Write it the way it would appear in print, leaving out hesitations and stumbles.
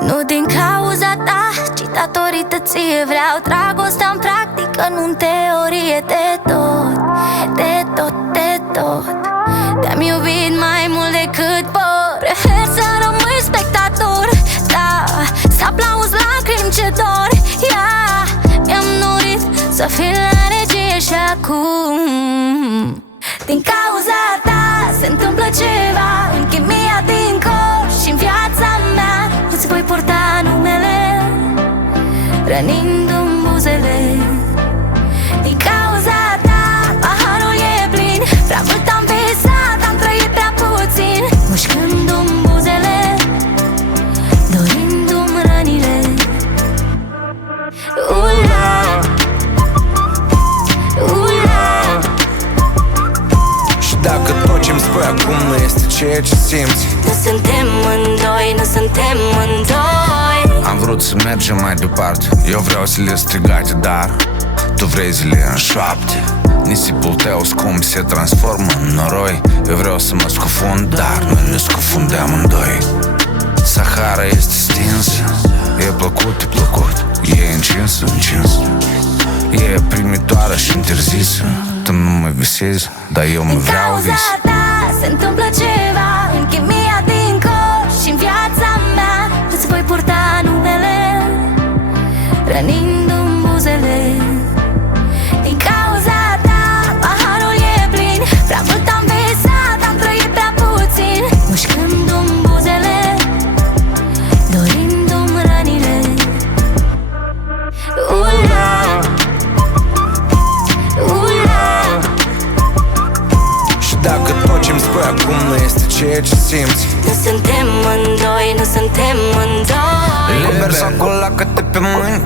Nu din cauza ta, ci datorită ție. Vreau dragostea-n practică, nu-n teorie. De tot, de tot, de tot. Te-am iubit mai mult decât pot. Prefer să rămâi spectator, da, să aplauzi lacrimi ce dor. Yeah, mi-am norit să fii la regie și acum din cauza ta se întâmplă ceva în chimia din corp și în viața mea. Îți voi purta numele, rănindu-mi buzele. Din cauza ta paharul e plin. Prea mult am visat, am trăit prea puțin, mușcându-mi buzele, dorindu-mi rănile. Ula, ula. Și dacă tot ce-mi spui acum nu este ceea ce simți, Nu suntem mândoi, nu suntem mândoi. am vrut să mergem mai departe. Eu vreau să le strigate, dar tu vrei să le înșoapte. Nisipul tău scump se transformă în noroi. Eu vreau să mă scufund, dar noi ne scufundăm amândoi. Sahara este stinsă, e plăcut, e plăcut, e încins, încins. E primitoare și interzisă. Tu nu mă visezi, dar eu mă vreau vis. Din cauza ta se întâmplă ceva în chimia din corp și în viața mea. Îți voi purta numele, rănindu-mi buzele. Din cauza ta paharul e plin. Prea mult am visat, am trăit prea puțin, mușcându-mi buzele, dorindu-mi rănile. Ula, ula. Și dacă tot ce-mi spui acum nu este ceea ce simți, Nu suntem mândoi, nu suntem mândoi. liber să acolo că te pe mâini.